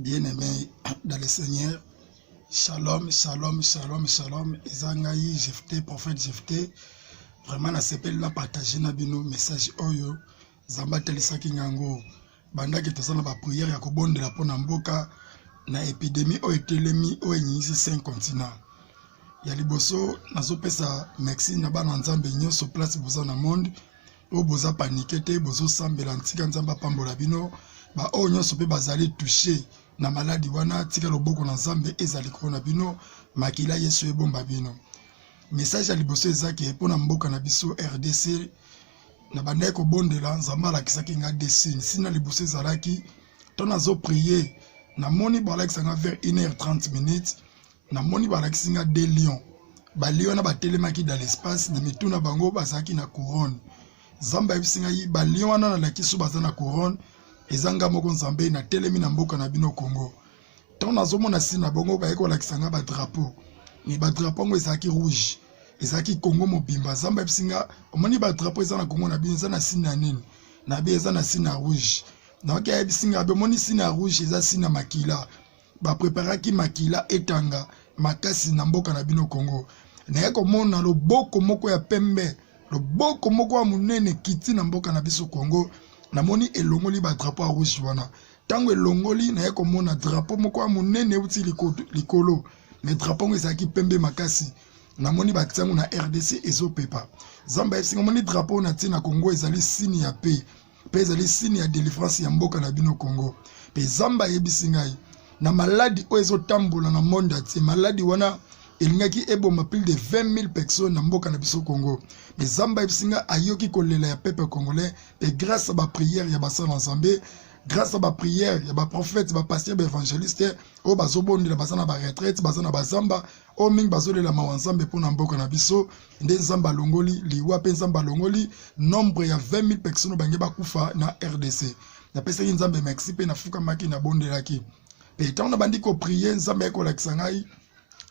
Bien-aimés dans le Seigneur, shalom, shalom, shalom, shalom. Ezangaï, Jephté, prophète Jephté. Vraiment, na sepel na partager na bino message oyo. Zamba telisaki ngango. Banda ki tozana ba prière ya kobondela pona mboka na épidémie o etelemi o enyisi 5 continents. Ya liboso nazopesa merci na bana nzambe nyonso place boza na monde. O boza paniqué te, bozo sambela ntika nzamba pambola bino. Ba o nyonso pe bazali touché na maladi wana tika loboko na nzambe ezali kona bino makila yesu ebomba bino. Message ya liboso ezaki epona mboka na biso RDC na bandai ko bondela nzamba alakisaki nga desine sina liboso ezalaki to nazo prier na moni balakisa nga vers 1h30 minutes na moni balakisi nga des lions ba lions na batelemaki dans l'espace na mituna bango bazaki na couronne zamba ebisinga yi ba lions wana na lakiso bazana couronne ezanga moko nzambe na telemi na mboka na bino Congo. Tant nazomona sina bongo ba eko lakisa nga ba drapeau. Ni ba drapeau ngo ezaki rouge. Ezaki Congo mobimba zamba ebisinga omoni ba drapeau ezana Congo na bino ezana sina nini. Na be ezana sina rouge. Na oke ebisinga be moni sina rouge eza sina makila. Ba preparaki makila etanga makasi na mboka na bino Congo. Na eko mona loboko moko ya pembe. Loboko moko ya munene kiti na mboka na biso Congo. Namoni elongoli ba drapeau rouge wana. Tango elongoli na yeko mona drapeau moko munene uti likolo. Mais drapeau ngo ezaki pembe makasi. Namoni ba tsango na RDC ezopepa. Zamba esinga moni drapeau na tina Congo ezali signe ya paix. Pe ezali signe ya délivrance ya mboka na bino Congo. Pe zamba yebisingai na maladi o ezotambola na monde ati maladi wana elingaki eboma plus de 20 000 personnes na mboka na biso Congo. Mais zamba ebisinga ayoki kolela ya peuple congolais et grâce à ba prière ya basala ensemble, grâce à ba prière ya ba prophète, ba pasteur, ba évangéliste o bazobondela basana ba retraite, basana bazamba o ming bazolela ma ensemble pour na mboka na biso nde nzamba longoli liwa pe nzamba longoli nombre ya 20 000 personnes bange bakufa na RDC. Na pesa nzambe merci pe na fuka maki na bondelaki. Pe tant na bandi ko prier nzambe ko lakisangai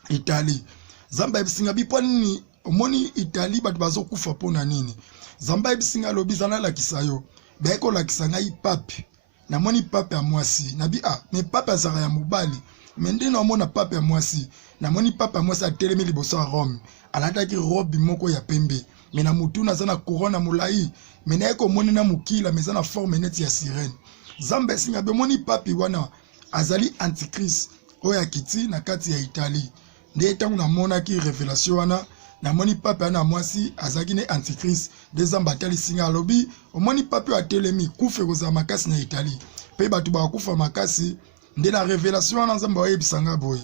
Italie. Zamba ebisinga biponi omoni Italie batu bazokufa pona nini. Zamba ebisinga lobi zana lakisa yo. Beko lakisa ngai pape. Na moni pape ya mwasi. Nabi mais pape azara ya mobali. Mende na mona pape ya mwasi. Na moni pape ya mwasi atelemi liboso ya Rome. Alataki robe moko ya pembe. Mais na mutu na zana couronne mulai. Mais na eko moni na mukila mais na forme neti ya sirène. Zamba ebisinga be moni pape wana azali antichrist oya kiti na kati ya Italie. Nde tangu na mona ki révélation wana na moni pape ana mwasi azaki ne antichrist des ambatali singa lobi omoni pape wa telemi kufe koza makasi na Italie pe batu ba kufa makasi nde na révélation wana nzamba oyebisanga boy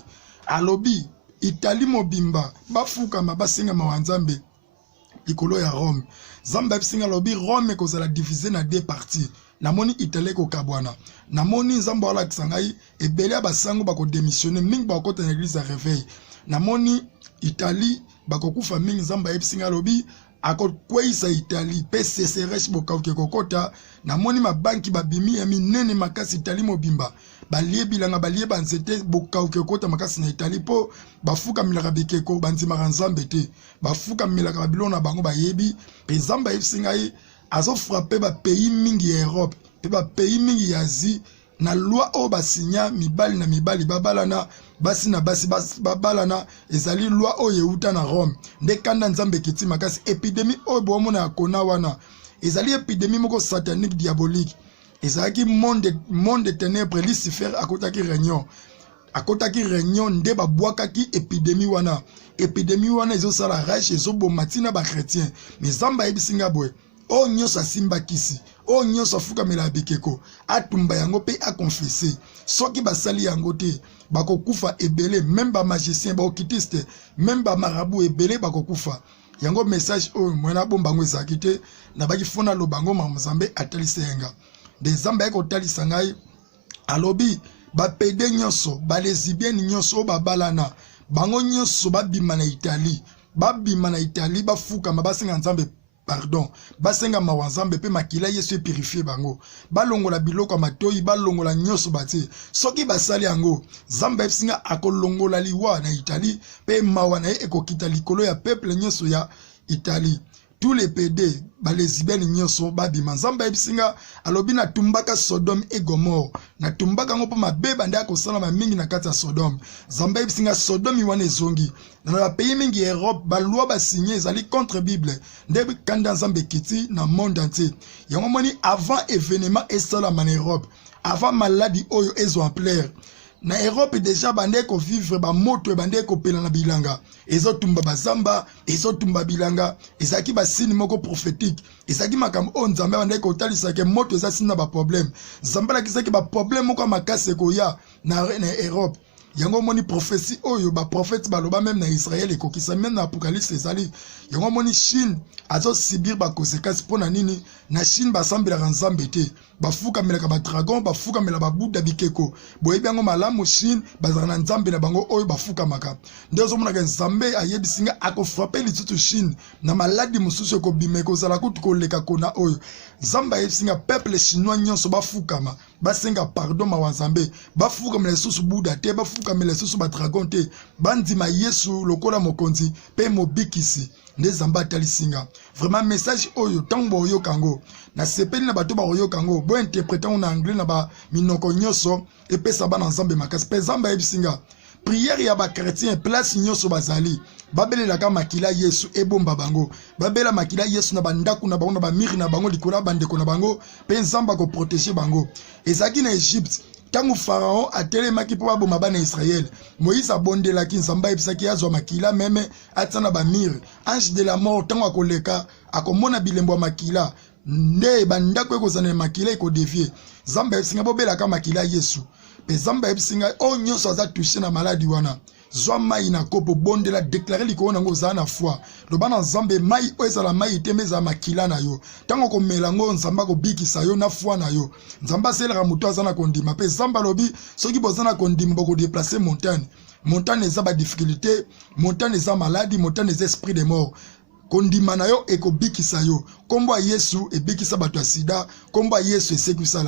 alobi Italie mobimba bafuka mabasinga mawanzambe likolo ya Rome zamba bisinga lobi Rome kozala diviser na deux parties. Namoni Italie ko kabwana. Namoni nzamba wala kisangai ebele basango bako démissionner mingi bako ta église à réveil. Namoni Italie bako kufa mingi nzamba ebisinga lobi akokweisa Italie PCCRS bokauke kokota. Namoni mabanki babimi ya minene makasi Italie mobimba. Balie bilanga balie banzete bokauke kokota makasi na Italie po bafuka milaka bikeko banzima nzambe te. Bafuka milaka babilona bango bayebi pe nzamba ebisingai azo frappé ba pays mingi ya Europe pe ba pays mingi ya Asie na loi o basinya mibali na mibali babalana basi na basi babalana ezali loi o yeuta na Rome nde kanda nzambe kiti makasi épidémie o bomona ya kona wana ezali épidémie moko satanique diabolique ezalaki monde ténèbres Lucifer akotaki réunion nde babwakaki épidémie wana ezosala rage ezoboma tina ba chrétien mais zamba ebisinga boye o nyosa simba kisi o nyosa fuka mela bikeko atumba yango pe a confesser soki basali yango te bakokufa ebele même ba magicien ba okitiste même ba marabout ebele bakokufa yango message o mwana bomba ngo ezaki te na baki fona lobango mamzambe atalisenga de zamba eko talisangai alobi ba pede nyonso ba lesbienne nyonso babalana bango nyonso babima na Italie bafuka mabasinga nzambe pardon basenga mawanzambe pe makila yesu purifier bango balongola biloko matoi balongola nyoso bati soki basali yango zamba esinga akolongola liwa na Italie pe mawana ekokita likolo ya peuple nyoso ya Italie tous les PD balezibeni nyonso babima nzambe yebisinga alobi na tumbaka Sodome et Gomorre na tumbaka ngo po mabeba nde akosala mingi na kati ya Sodome nzambe yebisinga Sodome wana ezongi na ba pays mingi Europe ba loi ba signé ezali contre Bible nde kanda nzambe kiti na monde entier yango moni avant événement esalama na Europe avant maladie oyo exemplaire na Europe déjà bande ko vivre ba moto bande ko pela na bilanga ezotumba bazamba ezotumba bilanga ezaki ba signe moko prophétique ezaki makam on nzambe bande ko talisa ke moto eza sina ba problème nzambe la kisaki ba problème moko makase ko ya na Europe yango moni prophétie oyo ba prophète baloba même na Israël et kokisa même na apocalypse ezali yango moni Chine azo subir ba conséquences pona nini na Chine basambela nzambe te bafuka melaka ba dragon bafuka melaka ba Buddha bikeko boyebi yango malamu Chine bazana na nzambe na bango oyo bafuka maka ndezo mona ke nzambe ayebisinga ako frapper lisutu Chine na maladi mususu ko bimeko zala kutu ko leka kona oyo nzambe ayebisinga peuple chinois nyonso bafukama basenga pardon ma wanzambe bafuka mele susu Buddha te bafuka mele susu ba dragon te bandima Yesu lokola mokonzi pe mobikisi nde zamba talisinga vraiment message oyo tango oyo kango na sepeli na bato ba oyo kango bo interpréter en anglais na ba minoko nyonso et pesa ba na nzambe makasi pe zamba ebisinga prière ya ba chrétien place nyonso bazali babelela ka makila Yesu ebomba bango babela makila Yesu na bandaku na bango na ba miri na bango likola bandeko na bango pe nzamba ko protéger bango ezaki na Egypte tango Pharaon atelemaki po baboma bana Israël Moïse abondelaki nzamba ebisaki azwa makila meme atana ba mire ange de la mort tango akoleka akomona bilembo ya makila nde bandako ekozana makila ekodevie nzamba ebisinga bobelaka makila Yesu pe nzamba ebisinga o nyonso aza touché na maladi wana zwa mai na kopo bondela déclarer likolo nango za na foi loba na nzambe mai o ezala mai temeza makila na yo tango ko melango nzamba ko bikisa yo na foi na yo nzamba selera muto azana kondima pe nzamba lobi soki bozana kondima boko déplacer montagne eza ba difficulté montagne eza maladie montagne eza esprit de mort kondima na yo ekobikisa yo kombo ya Yesu ebikisa bato ya sida kombo ya Yesu esekwisa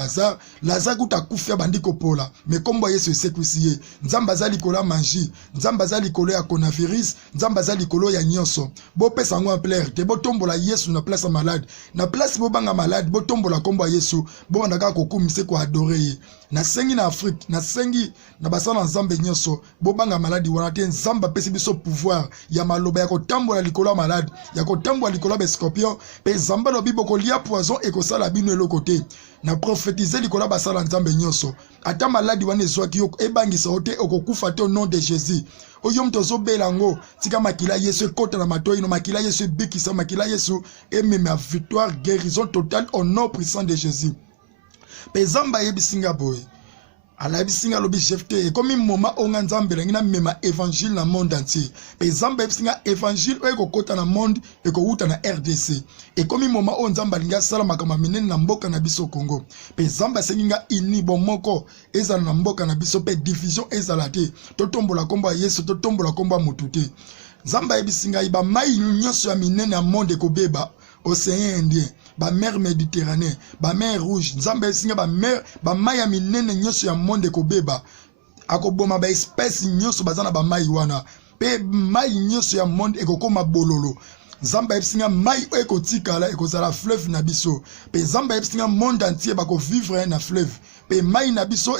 Lazare kuta kufia bandi kopola me kombo ya Yesu esekwisi ye nzamba za likolo ya manji nzamba za likolo ya coronavirus nzamba za likolo ya nyonso bo pesa ngo en plaire te bo tombola Yesu na place malade na place bo banga malade bo tombola kombo ya Yesu bo ndaka kokumise ko adorer ye na sengi na Afrique na sengi na basana nzambe nyonso bo banga maladi wana te nzamba pesi biso pouvoir ya maloba ya kotambola likolo ya malade ya kotambola likolo ya scorpion pe nzamba lobi bokolia poison ekosala bino eloko te na prophétiser likolo basala nzambe nyonso ata maladi wana ezwaki yo ebangisa ote okokufa te au nom de Jésus oyo mto zobela ngo tika makila Yesu ekota na matoi no makila Yesu ebikisa makila Yesu ememe victoire guérison totale au nom puissant de Jésus pe nzamba yebisinga boye ala bisinga lobi jefte e komi moma onga nzambe ngina mema évangile na monde entier pe nzambe bisinga évangile o ekokota na monde ekouta na RDC e komi moma o nzamba linga sala makama minene na mboka na biso Congo pe nzamba senginga ini bomoko ezala na mboka na biso pe division ezala te totombola komba Yesu totombola komba mutu te nzamba bisinga iba mai nyonso ya minene ya monde ekobeba Océan Indien, ba mer Méditerranée, ba mer Rouge, nzambe singa ba mer, ba mai ya minene nyonso ya monde kobeba. Akoboma ba espèce nyonso bazana ba mai wana. Pe mai nyonso ya monde ekokoma bololo. Nzambe singa mai ekotikala ekozala fleuve na biso. Pe nzambe singa monde entier bako vivre na fleuve. Pe mai na biso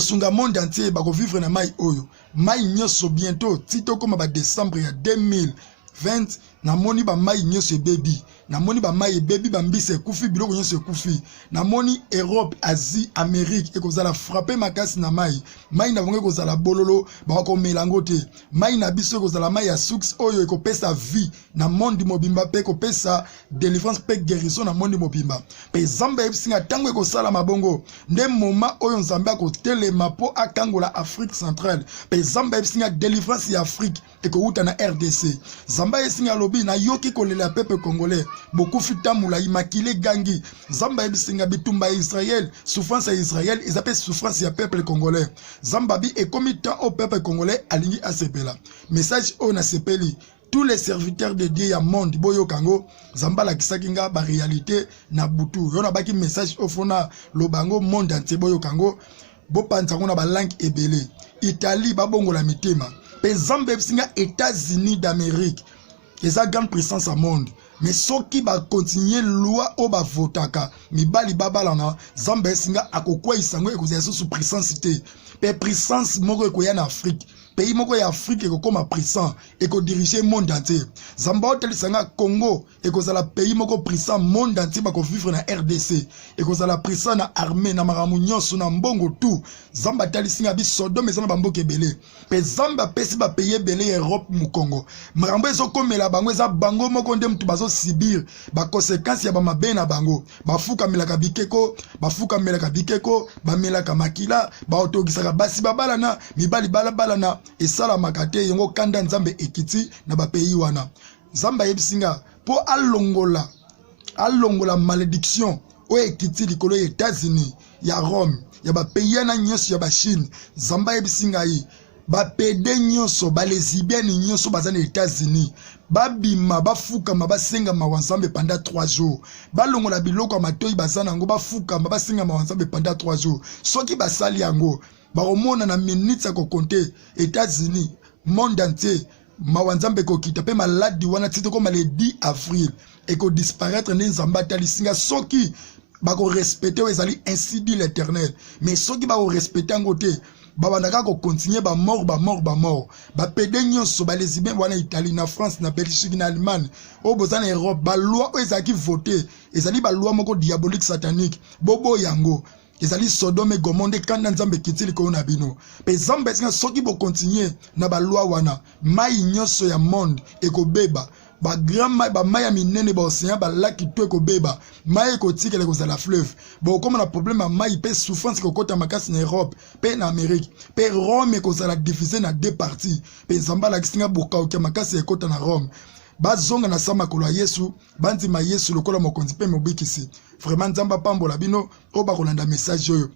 sunga monde entier bako vivre na mai oyo. Mai nyonso bientôt tito koma ba décembre ya 2020 na moni ba mai nyonso baby na moni ba mai baby ba mbise kufi biloko nyonso kufi na moni Europe Asie Amérique ekozala frapper makasi na mai na bongo ekozala bololo ba ko melango te mai na biso ekozala mai ya succès oyo ekopesa vie na monde mobimba pe kopesa délivrance pe guérison na monde mobimba pe nzambe ebisinga tango ekosala mabongo nde moma oyo nzambe akotelema po akangola Afrique centrale pe nzambe ebisinga délivrance ya Afrique ekouta na RDC nzambe ebisinga lobi na yoki kolela peuple congolais beaucoup fitamula imakile gangi nzamba ebisinga bitumba Israël souffrance à Israël ils appellent souffrance ya peuple congolais zambabi et comme temps au peuple congolais alingi asepela message on a sepeli tous les serviteurs de Dieu ya monde boyo kango zamba la kisakinga ba réalité na butu yona baki message ofona lobango monde entier boyo kango bo panza ngona ba langue ebele Italie babongola mitema pe zamba ebisinga États-Unis d'Amérique eza grande puissance à monde. Mais soki ba continuer loi o ba votaka mibali babalana Nzambe singa akokwa isango ekozela sous puissance te. Pe puissance moko ekoya na Afrique. Pays moko ya Afrique ekokoma puissant eko diriger monde entier. Nzambe otelisanga Congo ekozala pays moko puissant monde entier bako vivre na RDC. Ekozala puissant na armée na maramu nyonso na mbongo tout. Nzambe atalisinga bi Sodome ezana bamboka ebele. Pe Nzambe apesi ba pays ebele Europe mu Congo. Marambo ezokomela bango eza bango moko nde mutu bazo subir ba conséquences ya ba mabe na bango. Bafuka melaka bikeko, bamelaka makila, ba otogisaka basi babalana, mibali balana esala makate yongo kanda Nzambe ekiti na ba pays wana. Nzambe yebisinga po alongola malédiction o ekiti likolo ya États-Unis, ya Rome, ya ba pays na nyonso ya ba Chine. Nzambe yebisinga yi ba pede nyonso ba lesbiennes nyonso bazana États-Unis. Babima bafukama basengama wa Nzambe pendant 3 jours. Balongola biloko matoi bazana ngo bafukama basengama wa Nzambe pendant 3 jours. Soki basali yango baromona na minutes ya kokonte États-Unis, monde entier, mawanzambe kokita pe maladi wana tito comme le 10 avril et ko disparaître ne Nzambe atalisinga soki bako respecter ezali ainsi dit l'Éternel. Mais soki bako respecter ngote babandaka ko continuer ba mort ba pede nyonso ba lesbiens wana Italie na France na Belgique na Allemagne o bozana Europe ba loi o ezaki voter ezali ba loi moko diabolique satanique bobo yango ezali Sodome Gomorrhe kanda Nzambe kitili ko na bino. Pe Nzambe singa soki bo continuer na ba loi wana mai nyonso ya monde ekobeba ba grand mai ba mai ya minene ba océan ba laki to ekobeba mai ekotikela kozala fleuve bo comme na problème mai pe souffrance kokota makasi na Europe pe na Amérique pe Rome ekozala divisé na 2 parties pe Nzambe la kisinga boka okia makasi ekota na Rome bazonga na sama kolo Yesu banzima Yesu lokola mokonzi pe mobikisi. Vraiment Nzambe pambola bino o ba kolanda message oyo.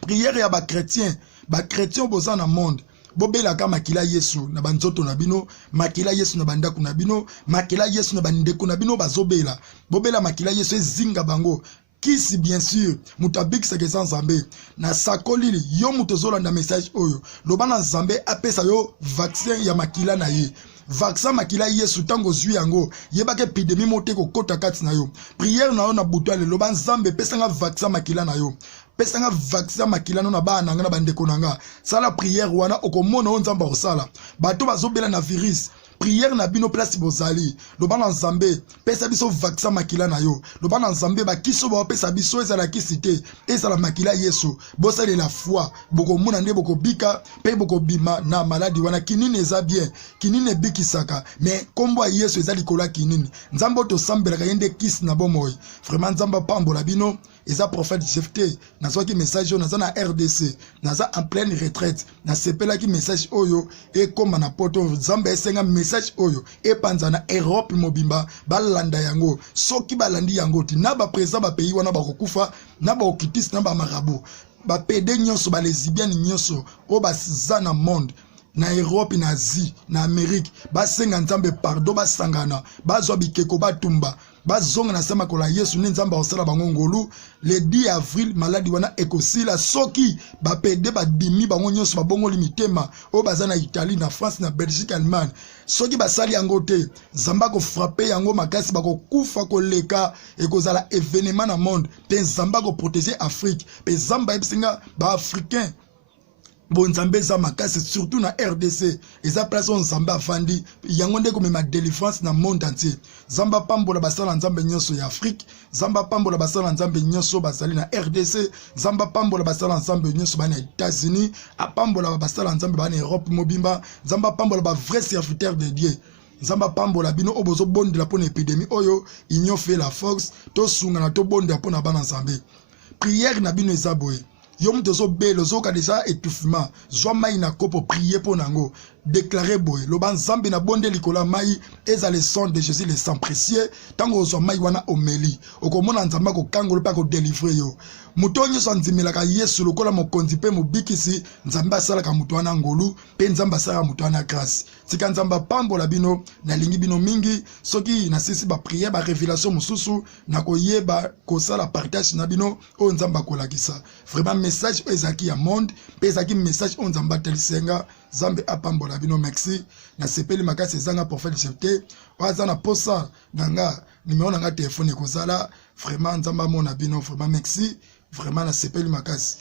Prière ya ba chrétien boza na monde bobela ka makila Yesu na banzoto na bino, makila Yesu na bandako na bino, makila Yesu na bandeko na bino bazobela bobela makila Yesu ezinga bango kisi bien sûr mutabik sa kesa Nzambe na sakolili yo mutozolanda message oyo lobana Nzambe apesa yo vaccin ya makila na ye. Vaccin makila Yesu tango zwi yango yebake epidemie mote ko kota kati na yo. Prière na yo na butwale loba Nzambe pesanga vaccin makila na yo. Pesanga vaccin makila no na ba nanga na bandeko nanga. Sala prière wana okomona o Nzambe osala. Bato bazobela na virus. Prière na bino place bozali. Lobana Nzambe pesa biso vaccin makila na yo. Lobana Nzambe ba kiso ba pesa biso ezala kisite. Ezala makila Yesu. Bosale la foi. Boko muna nde boko bika pe boko bima na maladi wana kinini eza bien. Kinini bikisaka. Mais kombo Yesu ezali kola kinini. Nzambe to sambela yende kis na bomoy. Vraiment Nzambe pambola bino. Eza prophète Jephté nazwa ki message naza na RDC naza en pleine retraite na sepela ki message oyo e koma na poto Nzambe esenga message oyo e panza na Europe mobimba balanda yango soki balandi yango ti na ba président ba pays wana bakokufa na ba okitisi na ba marabu ba pede nyonso ba lesbiennes nyonso o baza na monde na Europe na Asie na Amérique basenga Nzambe pardon basangana bazwa bikeko batumba bazonga na sema kola Yesu ni Nzambe osala bango ngolu le 10 avril maladi wana ekosila soki bapede badimi bango nyonso babongoli mitema o baza na Italie na France na Belgique Allemagne soki basali yango te Nzambe ko frapper yango makasi bako kufa koleka ekozala événement na monde pe Nzambe ko protéger Afrique pe Nzambe ebisinga ba africain bon Nzambe za makasi surtout na RDC eza place on Nzambe afandi yango nde komema délivrance na monde entier. Nzambe pambola basala Nzambe nyonso ya Afrique, Nzambe pambola basala Nzambe nyonso basali na RDC, Nzambe pambola basala Nzambe nyonso bana États-Unis, apambola basala Nzambe bana Europe mobimba, Nzambe pambola ba vrai serviteur de Dieu. Nzamba pambola bino obozo bondela pona épidémie oyo union fait la force to sunga na to bondela pona bana Nzambe. Prière na bino ezaboye. Yom tozo belo zoka déjà étouffement. Zwa mai na kopo prier pour nango. Déclarer boy. Loban Nzambe na bonde likola mai eza le sang de Jésus le sang précieux. Tango zwa mai wana omeli. Okomona Nzamba ko kangolo pa ko délivrer yo. muto nyonso andimelaka Yesu lokola mokonzi pe mobikisi nzambe asalaka muto wana ngolu pe nzambe asalaka muto wana grâce tika nzambe pambola bino nalingi bino mingi soki nasisi ba prière ba révélation mosusu nakoyeba kosala partage na bino o nzambe akolakisa vraiment message ezaki ya monde pe ezaki message o nzambe atelisenga Zambe apambola bino merci na sepeli makasi ezanga prophète Jephté waza na posa nanga numéro nanga téléphone ekozala vraiment nzamba mona bino vraiment merci vraiment na sepeli makasi